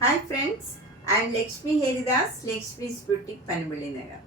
Hi friends, I M Lakshmi Haridas, Lakshmi's boutique Panampilly Nagar.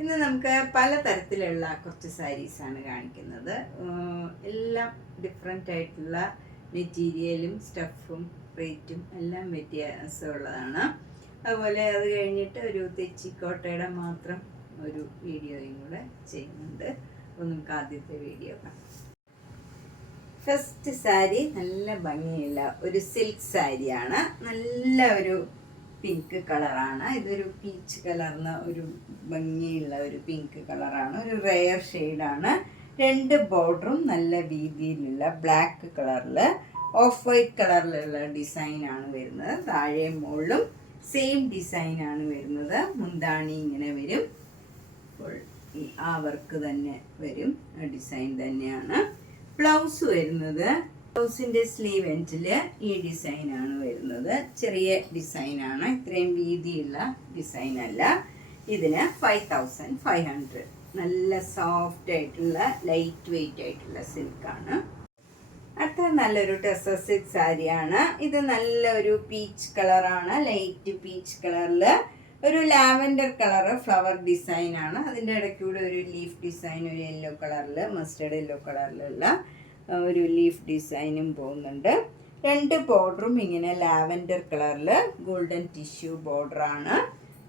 ഇന്ന് നമുക്ക് പലതരത്തിലുള്ള കുറച്ച് സാരീസാണ് കാണിക്കുന്നത്. എല്ലാം ഡിഫറെൻ്റ് ആയിട്ടുള്ള മെറ്റീരിയലും സ്റ്റഫും റേറ്റും എല്ലാം വ്യത്യാസമുള്ളതാണ്. അതുപോലെ അത് കഴിഞ്ഞിട്ട് ഒരു തെച്ചിക്കോട്ടയുടെ മാത്രം ഒരു വീഡിയോയും കൂടെ ചെയ്യുന്നുണ്ട്. അപ്പോൾ നമുക്ക് ആദ്യത്തെ വീഡിയോ കാണാം. ഫസ്റ്റ് സാരി നല്ല ഭംഗിയുള്ള ഒരു സിൽക്ക് സാരിയാണ്. നല്ല ഒരു പിങ്ക് കളറാണ്. ഇതൊരു പീച്ച് കളർന്ന ഒരു ഭംഗിയുള്ള ഒരു പിങ്ക് കളറാണ്. ഒരു റെയർ ഷെയ്ഡാണ്. രണ്ട് ബോർഡറും നല്ല വീതിയിലുള്ള ബ്ലാക്ക് കളറിൽ ഓഫ് വൈറ്റ് കളറിലുള്ള ഡിസൈനാണ് വരുന്നത്. താഴെ മുകളിലും സെയിം ഡിസൈനാണ് വരുന്നത്. മുന്താണി ഇങ്ങനെ വരും. അപ്പോൾ ആ വർക്ക് തന്നെ വരും, ഡിസൈൻ തന്നെയാണ്. ബ്ലൗസ് വരുന്നത്, ബ്ലൗസിൻ്റെ സ്ലീവ് എൻഡിൽ ഈ ഡിസൈനാണ് വരുന്നത്. ചെറിയ ഡിസൈനാണ്, ഇത്രയും വീതിയുള്ള ഡിസൈൻ അല്ല. ഇതിന് 5500. നല്ല സോഫ്റ്റ് ആയിട്ടുള്ള ലൈറ്റ് വെയിറ്റ് ആയിട്ടുള്ള സിൽക്കാണ്. അടുത്ത നല്ലൊരു ടെസർ സിൽക്ക് സാരിയാണ്. ഇത് നല്ലൊരു പീച്ച് കളറാണ്. ലൈറ്റ് പീച്ച് കളറിൽ ഒരു ലാവൻഡർ കളറ് ഫ്ലവർ ഡിസൈനാണ്. അതിൻ്റെ ഇടയ്ക്കൂടെ ഒരു ലീഫ് ഡിസൈൻ, ഒരു യെല്ലോ കളറിൽ, മസ്റ്റേർഡ് യെല്ലോ കളറിലുള്ള ഒരു ലീഫ് ഡിസൈനും പോകുന്നുണ്ട്. രണ്ട് ബോർഡറും ഇങ്ങനെ ലാവൻഡർ കളറിൽ ഗോൾഡൻ ടിഷ്യൂ ബോർഡറാണ്.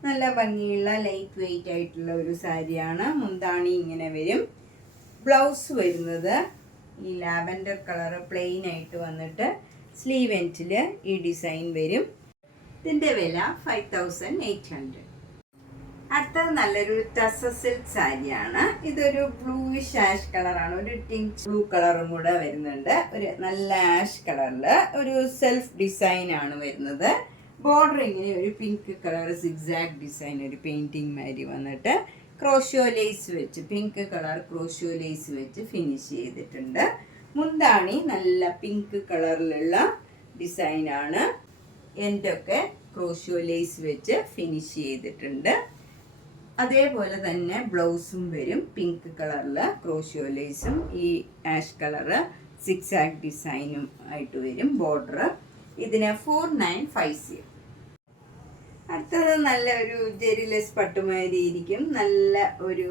നല്ല ഭംഗിയുള്ള ലൈറ്റ് വെയിറ്റ് ആയിട്ടുള്ള ഒരു സാരിയാണ്. മുന്താണി ഇങ്ങനെ വരും. ബ്ലൗസ് വരുന്നത് ഈ ലാവൻഡർ കളറ് പ്ലെയിൻ ആയിട്ട് വന്നിട്ട് സ്ലീവ് എൻഡിൽ ഈ ഡിസൈൻ വരും. ഇതിൻ്റെ വില 5800. അടുത്തത് നല്ലൊരു ടസർ സിൽക്ക് സാരിയാണ്. ഇതൊരു ബ്ലൂയിഷ് ആഷ് കളറാണ്. ഒരു ടിങ്ക് ബ്ലൂ കളറും കൂടെ വരുന്നുണ്ട്. ഒരു നല്ല ആഷ് കളറിൽ ഒരു സെൽഫ് ഡിസൈൻ ആണ് വരുന്നത്. ബോർഡർ ഇങ്ങനെ ഒരു പിങ്ക് കളർ സിഗ്സാഗ് ഡിസൈൻ, ഒരു പെയിൻറ്റിങ് മാതിരി വന്നിട്ട് ക്രോഷ്യോ ലേസ് വെച്ച്, പിങ്ക് കളർ ക്രോഷ്യോ ലേസ് വെച്ച് ഫിനിഷ് ചെയ്തിട്ടുണ്ട്. മുന്താണി നല്ല പിങ്ക് കളറിലുള്ള ഡിസൈനാണ്. എൻ്റെയൊക്കെ ക്രോഷ്യോ ലേസ് വെച്ച് ഫിനിഷ് ചെയ്തിട്ടുണ്ട്. അതേപോലെ തന്നെ ബ്ലൗസും വരും പിങ്ക് കളറിൽ ക്രോഷ്യോ ലേസും ഈ ആഷ് കളറ് സിക്സാഗ് ഡിസൈനും ആയിട്ട് വരും ബോർഡർ. ഇതിന് 4950. അടുത്തത് നല്ല ഒരു ജെറിലെസ് പട്ടുമാതിരി ഇരിക്കും. നല്ല ഒരു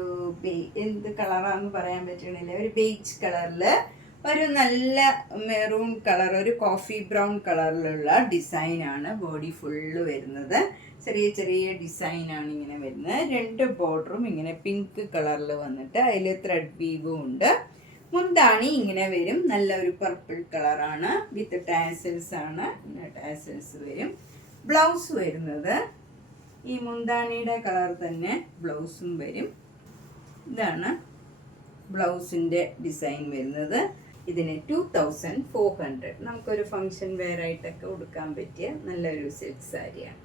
എന്ത് കളറാന്ന് പറയാൻ പറ്റണില്ല, ഒരു ബേജ് കളറിൽ ഒരു നല്ല മെറൂൺ കളർ, ഒരു കോഫി ബ്രൗൺ കളറിലുള്ള ഡിസൈനാണ് ബോഡി ഫുള്ള് വരുന്നത്. ചെറിയ ചെറിയ ഡിസൈനാണ് ഇങ്ങനെ വരുന്നത്. രണ്ട് ബോർഡറും ഇങ്ങനെ പിങ്ക് കളറിൽ വന്നിട്ട് അതിൽ ത്രെഡ് വീവും ഉണ്ട്. മുന്താണി ഇങ്ങനെ വരും. നല്ല ഒരു പർപ്പിൾ കളറാണ്. വിത്ത് ടാസൽസ് ആണ്. ഇങ്ങനെ ടാസൽസ് വരും. ബ്ലൗസ് വരുന്നത് ഈ മുന്താണിയുടെ കളർ തന്നെ ബ്ലൗസും വരും. ഇതാണ് ബ്ലൗസിൻ്റെ ഡിസൈൻ വരുന്നത്. ഇതിന് 2400. നമുക്കൊരു ഫങ്ഷൻ വെയർ ആയിട്ടൊക്കെ ഉടുക്കാൻ പറ്റിയ നല്ലൊരു സിൽക്ക് സാരിയാണ്.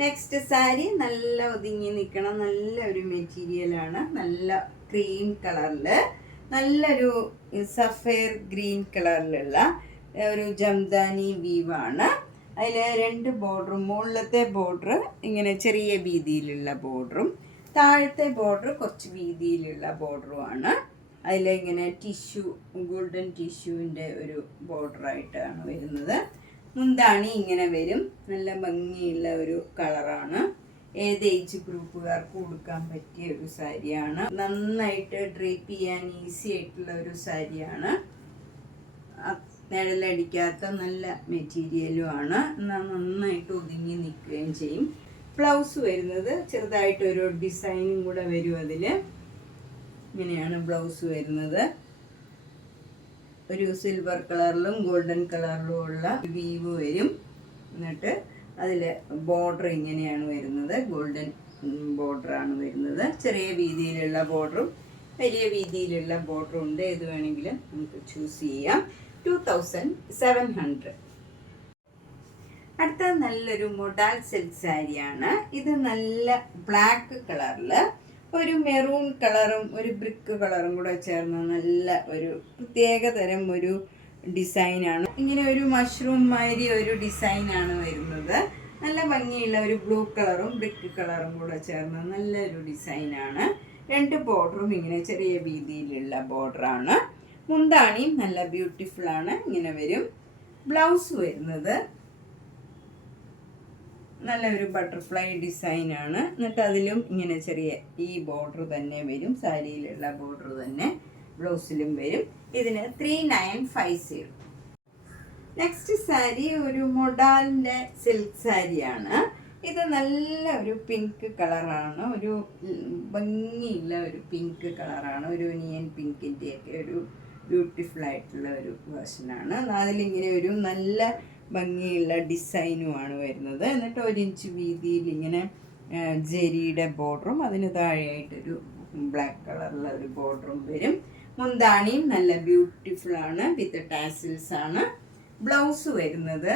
നെക്സ്റ്റ് സാരി നല്ല ഒതുങ്ങി നിൽക്കണം, നല്ലൊരു മെറ്റീരിയലാണ്. നല്ല ക്രീം കളറിൽ നല്ലൊരു സഫയർ ഗ്രീൻ കളറിലുള്ള ഒരു ജംദാനി വീവാണ്. അതിൽ രണ്ട് ബോർഡറും, മുകളിലത്തെ ബോർഡർ ഇങ്ങനെ ചെറിയ വീതിയിലുള്ള ബോർഡറും താഴത്തെ ബോർഡർ കുറച്ച് വീതിയിലുള്ള ബോർഡറുമാണ്. അതിലിങ്ങനെ ടിഷ്യൂ, ഗോൾഡൻ ടിഷ്യൂവിൻ്റെ ഒരു ബോർഡറായിട്ടാണ് വരുന്നത്. മുന്താണി ഇങ്ങനെ വരും. നല്ല ഭംഗിയുള്ള ഒരു കളറാണ്. ഏത് ഏജ് ഗ്രൂപ്പുകാർക്ക് കൊടുക്കാൻ പറ്റിയ ഒരു സാരിയാണ്. നന്നായിട്ട് ഡ്രേപ്പ് ചെയ്യാൻ ഈസി ആയിട്ടുള്ള ഒരു സാരിയാണ്. നിഴലടിക്കാത്ത നല്ല മെറ്റീരിയലും ആണ്. എന്നാൽ നന്നായിട്ട് ഒതുങ്ങി നിൽക്കുകയും ചെയ്യും. ബ്ലൗസ് വരുന്നത് ചെറുതായിട്ടൊരു ഡിസൈനും കൂടെ വരും. അതിൽ ഇങ്ങനെയാണ് ബ്ലൗസ് വരുന്നത്. ഒരു സിൽവർ കളറിലും ഗോൾഡൻ കളറിലും ഉള്ള വീവ് വരും. എന്നിട്ട് അതിൽ ബോർഡർ ഇങ്ങനെയാണ് വരുന്നത്. ഗോൾഡൻ ബോർഡറാണ് വരുന്നത്. ചെറിയ വീതിയിലുള്ള ബോർഡറും വലിയ വീതിയിലുള്ള ബോർഡറും ഉണ്ട്. ഏത് വേണമെങ്കിലും നമുക്ക് ചൂസ് ചെയ്യാം. 2700. അടുത്ത നല്ലൊരു മൊഡാൽ സിൽക്ക് സാരിയാണ്. ഇത് നല്ല ബ്ലാക്ക് കളറിൽ ഒരു മെറൂൺ കളറും ഒരു ബ്രിക്ക് കളറും കൂടെ ചേർന്ന നല്ല ഒരു പ്രത്യേകതരം ഒരു ഡിസൈനാണ്. ഇങ്ങനെ ഒരു മഷ്റൂം മാതിരി ഒരു ഡിസൈനാണ് വരുന്നത്. നല്ല ഭംഗിയുള്ള ഒരു ബ്ലൂ കളറും ബ്രിക്ക് കളറും കൂടെ ചേർന്ന നല്ലൊരു ഡിസൈനാണ്. രണ്ട് ബോർഡറും ഇങ്ങനെ ചെറിയ വീതിയിലുള്ള ബോർഡറാണ്. മുന്താണിയും നല്ല ബ്യൂട്ടിഫുള്ളാണ്. ഇങ്ങനെ വരും. ബ്ലൗസ് വരുന്നത് നല്ലൊരു ബട്ടർഫ്ലൈ ഡിസൈനാണ്. എന്നിട്ട് അതിലും ഇങ്ങനെ ചെറിയ ഈ ബോർഡർ തന്നെ വരും, സാരിയിലുള്ള ബോർഡർ തന്നെ ബ്ലൗസിലും വരും. ഇതിന് 3950. നെക്സ്റ്റ് സാരി ഒരു മൊഡാലിൻ്റെ സിൽക്ക് സാരിയാണ്. ഇത് നല്ല ഒരു പിങ്ക് കളറാണ്, ഒരു ഭംഗിയുള്ള ഒരു പിങ്ക് കളറാണ്, ഒരു ഒനിയൻ പിങ്കിൻ്റെയൊക്കെ ഒരു ബ്യൂട്ടിഫുൾ ആയിട്ടുള്ള ഒരു വേർഷനാണ്. അതിലിങ്ങനെ ഒരു നല്ല ഭംഗിയുള്ള ഡിസൈനുമാണ് വരുന്നത്. എന്നിട്ട് 1 ഇഞ്ച് വീതിയിൽ ഇങ്ങനെ ജെരിയുടെ ബോർഡറും അതിന് താഴെയായിട്ടൊരു ബ്ലാക്ക് കളറുള്ള ഒരു ബോർഡറും വരും. മുന്താണിയും നല്ല ബ്യൂട്ടിഫുൾ ആണ്, വിത്ത് ടാസിൽസ് ആണ്. ബ്ലൗസ് വരുന്നത്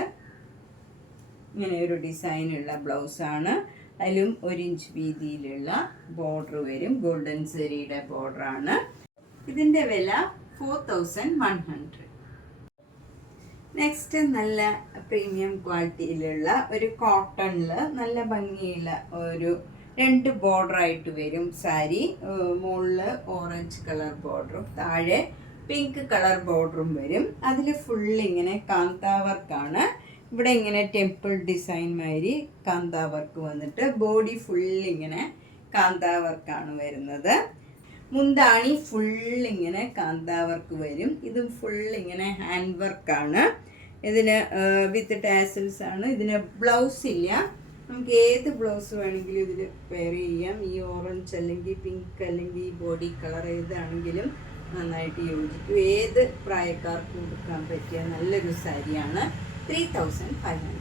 ഇങ്ങനെ ഒരു ഡിസൈനുള്ള ബ്ലൗസാണ്. അതിലും 1 ഇഞ്ച് വീതിയിലുള്ള ബോർഡർ വരും, ഗോൾഡൻ ജെരിയുടെ ബോർഡറാണ്. ഇതിൻ്റെ വില 4100. നെക്സ്റ്റ് നല്ല പ്രീമിയം ക്വാളിറ്റിയിലുള്ള ഒരു കോട്ടണിൽ നല്ല ഭംഗിയുള്ള ഒരു 2 ബോർഡറായിട്ട് വരും സാരി. മുകളിൽ ഓറഞ്ച് കളർ ബോർഡറും താഴെ പിങ്ക് കളർ ബോർഡറും വരും. അതിൽ ഫുള്ളിങ്ങനെ കാന്താ വർക്കാണ്. ഇവിടെ ഇങ്ങനെ ടെമ്പിൾ ഡിസൈൻ മാതിരി കാന്താ വർക്ക് വന്നിട്ട് ബോഡി ഫുള്ളിങ്ങനെ കാന്താ വർക്കാണ് വരുന്നത്. മുന്താണി ഫുള്ളിങ്ങനെ കാന്താ വർക്ക് വരും. ഇതും ഫുള്ളിങ്ങനെ ഹാൻഡ് വർക്കാണ്. ഇതിന് വിത്ത് ടാസിൽസ് ആണ്. ഇതിന് ബ്ലൗസ് ഇല്ല. നമുക്ക് ഏത് ബ്ലൗസ് വേണമെങ്കിലും ഇതിൽ പെയർ ചെയ്യാം. ഈ ഓറഞ്ച് അല്ലെങ്കിൽ പിങ്ക് അല്ലെങ്കിൽ ബോഡി കളർ ഏതാണെങ്കിലും നന്നായിട്ട് യോജിക്കും. ഏത് പ്രായക്കാർക്കും കൊടുക്കാൻ പറ്റിയ നല്ലൊരു സാരിയാണ്. 3500.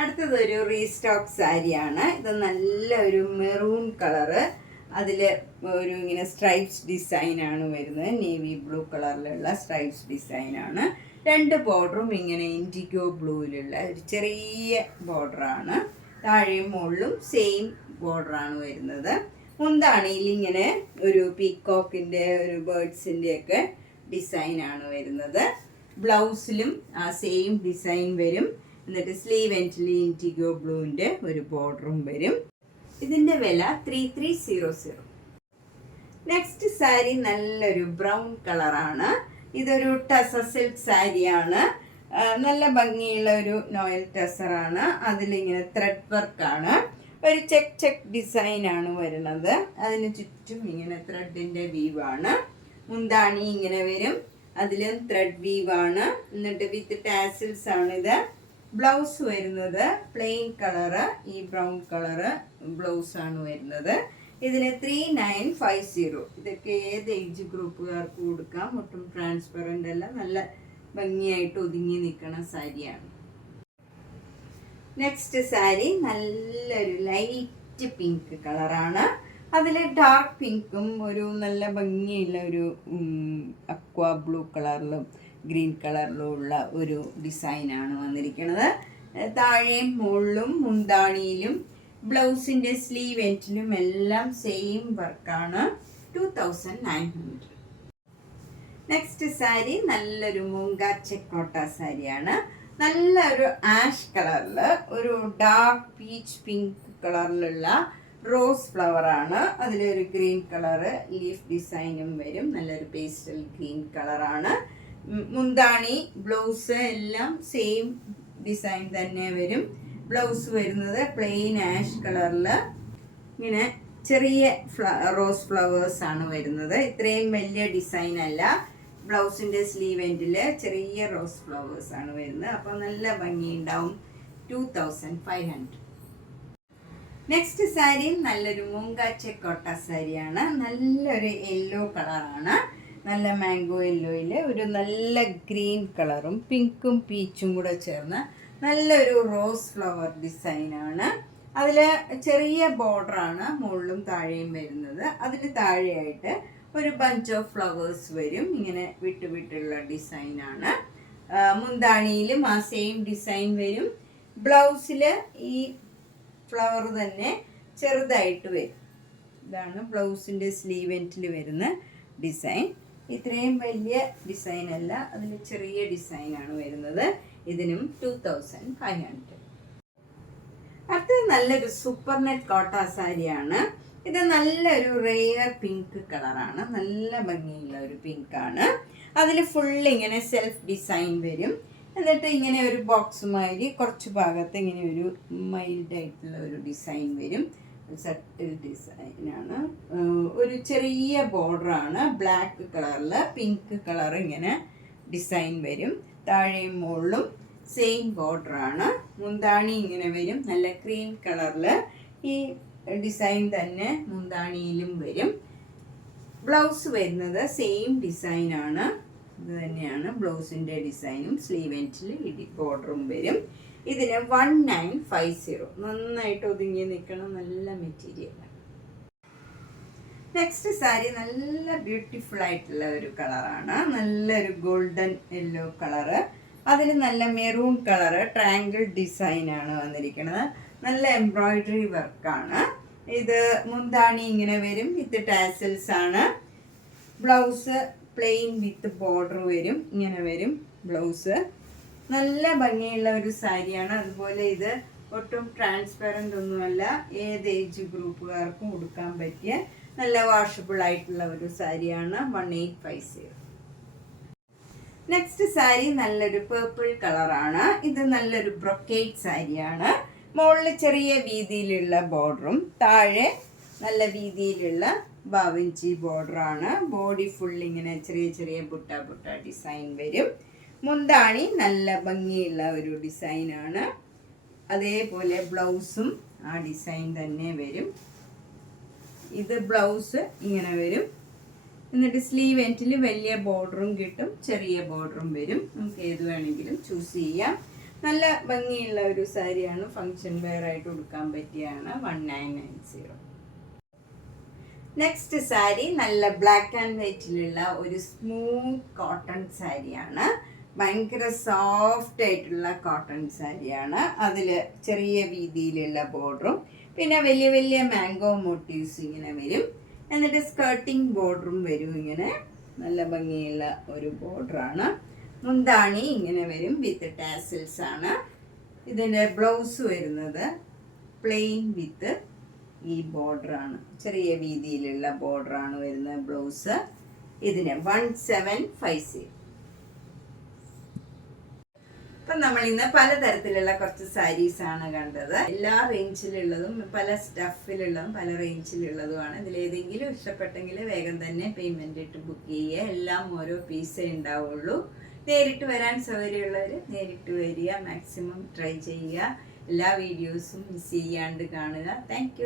അടുത്തതൊരു റീസ്റ്റോക്ക് സാരിയാണ്. ഇത് നല്ല ഒരു മെറൂൺ കളറ്, അതിൽ ഒരു ഇങ്ങനെ സ്ട്രൈപ്സ് ഡിസൈനാണ് വരുന്നത്. നേവി ബ്ലൂ കളറിലുള്ള സ്ട്രൈപ്സ് ഡിസൈനാണ്. 2 ബോർഡറും ഇങ്ങനെ ഇൻഡിഗോ ബ്ലൂവിലുള്ള ഒരു ചെറിയ ബോർഡറാണ്. താഴെയും മുകളിലും സെയിം ബോർഡറാണ് വരുന്നത്. മുന്താണിയിൽ ഇങ്ങനെ ഒരു പീക്കോക്കിൻ്റെ ഒരു ബേർഡ്സിൻ്റെയൊക്കെ ഡിസൈനാണ് വരുന്നത്. ബ്ലൗസിലും ആ സെയിം ഡിസൈൻ വരും. എന്നിട്ട് സ്ലീവ് എൻഡിൽ ഇൻഡിഗോ ബ്ലൂവിൻ്റെ ഒരു ബോർഡറും വരും. ഇതിൻ്റെ വില 3300. നെക്സ്റ്റ് സാരി നല്ലൊരു ബ്രൗൺ കളറാണ്. ഇതൊരു ടസർ സിൽക്ക് സാരിയാണ്. നല്ല ഭംഗിയുള്ള ഒരു നോയൽ ടസറാണ്. അതിലിങ്ങനെ ത്രെഡ് വർക്കാണ്. ഒരു ചെക്ക് ഡിസൈനാണ് വരുന്നത്. അതിന് ചുറ്റും ഇങ്ങനെ ത്രെഡിൻ്റെ വീവാണ്. മുന്താണി ഇങ്ങനെ വരും, അതിലും ത്രെഡ് വീവാണ്. എന്നിട്ട് വിത്ത് ടാസിൽസ് ആണിത്. ബ്ലൗസ് വരുന്നത് പ്ലെയിൻ കളറ്, ഈ ബ്രൗൺ കളറ് ബ്ലൗസാണ് വരുന്നത്. ഇതിന് 3950. ഇതൊക്കെ ഏത് ഏജ് ഗ്രൂപ്പുകാർക്ക് കൊടുക്കാം. ഒട്ടും ട്രാൻസ്പെറൻ്റ് അല്ല, നല്ല ഭംഗിയായിട്ട് ഒതുങ്ങി നിൽക്കുന്ന സാരിയാണ്. നെക്സ്റ്റ് സാരി നല്ലൊരു ലൈറ്റ് പിങ്ക് കളറാണ്. അതിൽ ഡാർക്ക് പിങ്കും ഒരു നല്ല ഭംഗിയുള്ള ഒരു അക്വാ ബ്ലൂ കളറിലും ഗ്രീൻ കളറിലും ഉള്ള ഒരു ഡിസൈനാണ് വന്നിരിക്കുന്നത്. താഴെയും മുകളിലും മുന്താണിയിലും ബ്ലൗസിൻ്റെ സ്ലീവ് എൻഡിലും എല്ലാം സെയിം വർക്കാണ്. 2900. നെക്സ്റ്റ് സാരി നല്ലൊരു മൂങ്ക ചെക്കോട്ട സാരിയാണ്. നല്ലൊരു ആഷ് കളറിൽ ഒരു ഡാർക്ക് പീച്ച് പിങ്ക് കളറിലുള്ള റോസ് ഫ്ലവറാണ്. അതിലൊരു ഗ്രീൻ കളറ് ലീഫ് ഡിസൈനും വരും. നല്ലൊരു പേസ്റ്റൽ ഗ്രീൻ കളറാണ്. മുന്താണി ബ്ലൗസ് എല്ലാം സെയിം ഡിസൈൻ തന്നെ വരും. ബ്ലൗസ് വരുന്നത് പ്ലെയിൻ ആഷ് കളറിൽ ഇങ്ങനെ ചെറിയ റോസ് ഫ്ലവേഴ്സാണ് വരുന്നത്. ഇത്രയും വലിയ ഡിസൈൻ അല്ല. ബ്ലൗസിൻ്റെ സ്ലീവ് എൻഡിൽ ചെറിയ റോസ് ഫ്ലവേഴ്സാണ് വരുന്നത്. അപ്പോൾ നല്ല ഭംഗിയുണ്ടാവും. 2500. നെക്സ്റ്റ് സാരി നല്ലൊരു മൂങ്ക ചെക്കോട്ട സാരിയാണ്. നല്ലൊരു യെല്ലോ കളറാണ്. നല്ല മാംഗോ യെല്ലോയിൽ ഒരു നല്ല ഗ്രീൻ കളറും പിങ്കും പീച്ചും കൂടെ ചേർന്ന് നല്ലൊരു റോസ് ഫ്ലവർ ഡിസൈനാണ്. അതിൽ ചെറിയ ബോർഡറാണ് മുകളിലും താഴെയും വരുന്നത്. അതിൽ താഴെയായിട്ട് ഒരു ബഞ്ച് ഓഫ് ഫ്ലവേഴ്സ് വരും. ഇങ്ങനെ വിട്ടുള്ള ഡിസൈനാണ്. മുന്താണിയിലും ആ സെയിം ഡിസൈൻ വരും. ബ്ലൗസിൽ ഈ ഫ്ലവർ തന്നെ ചെറുതായിട്ട് വരും. ഇതാണ് ബ്ലൗസിൻ്റെ സ്ലീവ് എൻഡിൽ വരുന്ന ഡിസൈൻ. ഇത്രയും വലിയ ഡിസൈൻ അല്ല, അതിൽ ചെറിയ ഡിസൈനാണ് വരുന്നത്. ഇതിനും 2500. അടുത്തത് നല്ലൊരു സൂപ്പർ നെറ്റ് കോട്ട സാരിയാണ്. ഇത് നല്ലൊരു റെയർ പിങ്ക് കളറാണ്. നല്ല ഭംഗിയുള്ള ഒരു പിങ്കാണ്. അതിൽ ഫുൾ ഇങ്ങനെ സെൽഫ് ഡിസൈൻ വരും. എന്നിട്ട് ഇങ്ങനെ ഒരു ബോക്സ് മാതിരി കുറച്ച് ഭാഗത്ത് ഇങ്ങനെ ഒരു മൈൽഡായിട്ടുള്ള ഒരു ഡിസൈൻ വരും. സട്ടിൽ ഡിസൈനാണ്. ഒരു ചെറിയ ബോർഡറാണ്. ബ്ലാക്ക് കളറിൽ പിങ്ക് കളർ ഇങ്ങനെ ഡിസൈൻ വരും. താഴെയും മുകളിലും സെയിം ബോർഡറാണ്. മുന്താണി ഇങ്ങനെ വരും. നല്ല ക്രീം കളറിൽ ഈ ഡിസൈൻ തന്നെ മുന്താണിയിലും വരും. ബ്ലൗസ് വരുന്നത് സെയിം ഡിസൈനാണ്. ഇത് തന്നെയാണ് ബ്ലൗസിൻ്റെ ഡിസൈനും. സ്ലീവ് എൻഡിൽ ബോർഡറും വരും. ഇതിന് 1950. നന്നായിട്ട് ഒതുങ്ങി നിൽക്കണം. നല്ല മെറ്റീരിയൽ. നെക്സ്റ്റ് സാരി നല്ല ബ്യൂട്ടിഫുൾ ആയിട്ടുള്ള ഒരു കളറാണ്. നല്ലൊരു ഗോൾഡൻ യെല്ലോ കളറ്. അതിൽ നല്ല മെറൂൺ കളറ് ട്രയാങ്കിൾ ഡിസൈനാണ് വന്നിരിക്കുന്നത്. നല്ല എംബ്രോയിഡറി വർക്കാണ്. ഇത് മുന്താണി ഇങ്ങനെ വരും. വിത്ത് ടാസൽസ് ആണ്. ബ്ലൗസ് പ്ലെയിൻ വിത്ത് ബോർഡർ വരും. ഇങ്ങനെ വരും ബ്ലൗസ്. നല്ല ഭംഗിയുള്ള ഒരു സാരിയാണ്. അതുപോലെ ഇത് ഒട്ടും ട്രാൻസ്പെറൻ്റ് ഒന്നുമല്ല. ഏത് ഏജ് ഗ്രൂപ്പുകാർക്കും ഉടുക്കാൻ പറ്റിയ നല്ല വാഷബിൾ ആയിട്ടുള്ള ഒരു സാരിയാണ്. 1850. നെക്സ്റ്റ് സാരി നല്ലൊരു പേർപ്പിൾ കളറാണ്. ഇത് നല്ലൊരു ബ്രൊക്കേറ്റ് സാരിയാണ്. മുകളിൽ ചെറിയ വീതിയിലുള്ള ബോർഡറും താഴെ നല്ല വീതിയിലുള്ള ബാവഞ്ചി ബോർഡറാണ്. ബോഡി ഫുൾ ഇങ്ങനെ ചെറിയ ചെറിയ ബുട്ട ബുട്ട ഡിസൈൻ വരും. മുന്താണി നല്ല ഭംഗിയുള്ള ഒരു ഡിസൈനാണ്. അതേപോലെ ബ്ലൗസും ആ ഡിസൈൻ തന്നെ വരും. ഇത് ബ്ലൗസ് ഇങ്ങനെ വരും. എന്നിട്ട് സ്ലീവ് എൻഡിൽ വലിയ ബോർഡറും കിട്ടും, ചെറിയ ബോർഡറും വരും. നമുക്ക് ഏത് വേണമെങ്കിലും ചൂസ് ചെയ്യാം. നല്ല ഭംഗിയുള്ള ഒരു സാരിയാണ്. ഫങ്ഷൻ വെയർ ആയിട്ട് ഉടുക്കാൻ പറ്റിയാണ്. 1990. നെക്സ്റ്റ് സാരി നല്ല ബ്ലാക്ക് ആൻഡ് വൈറ്റിലുള്ള ഒരു സ്മൂത്ത് കോട്ടൺ സാരിയാണ്. ഭയങ്കര സോഫ്റ്റ് ആയിട്ടുള്ള കോട്ടൺ സാരിയാണ്. അതിൽ ചെറിയ വീതിയിലുള്ള ബോർഡറും പിന്നെ വലിയ വലിയ മാംഗോ മോട്ടീവ്സ് ഇങ്ങനെ വരും. എന്നിട്ട് സ്കേർട്ടിങ് ബോർഡറും വരും. ഇങ്ങനെ നല്ല ഭംഗിയുള്ള ഒരു ബോർഡറാണ്. മുന്താണി ഇങ്ങനെ വരും. വിത്ത് ടാസൽസ് ആണ്. ഇതിൻ്റെ ബ്ലൗസ് വരുന്നത് പ്ലെയിൻ വിത്ത് ഈ ബോർഡറാണ്. ചെറിയ വീതിയിലുള്ള ബോർഡറാണ് വരുന്നത് ബ്ലൗസ്. ഇതിന് 1750. അപ്പം നമ്മൾ ഇന്ന് പലതരത്തിലുള്ള കുറച്ച് സാരീസാണ് കണ്ടത്. എല്ലാ റേഞ്ചിലുള്ളതും പല സ്റ്റഫിലുള്ളതും പല റേഞ്ചിലുള്ളതുമാണ്. ഇതിലേതെങ്കിലും ഇഷ്ടപ്പെട്ടെങ്കിൽ വേഗം തന്നെ പേയ്മെൻ്റ് ഇട്ട് ബുക്ക് ചെയ്യുക. എല്ലാം ഓരോ പീസേ ഉണ്ടാവുള്ളൂ. നേരിട്ട് വരാൻ സൗകര്യമുള്ളവർ നേരിട്ട് വരിക. മാക്സിമം ട്രൈ ചെയ്യുക. എല്ലാ വീഡിയോസും മിസ് ചെയ്യാണ്ട് കാണുക. താങ്ക്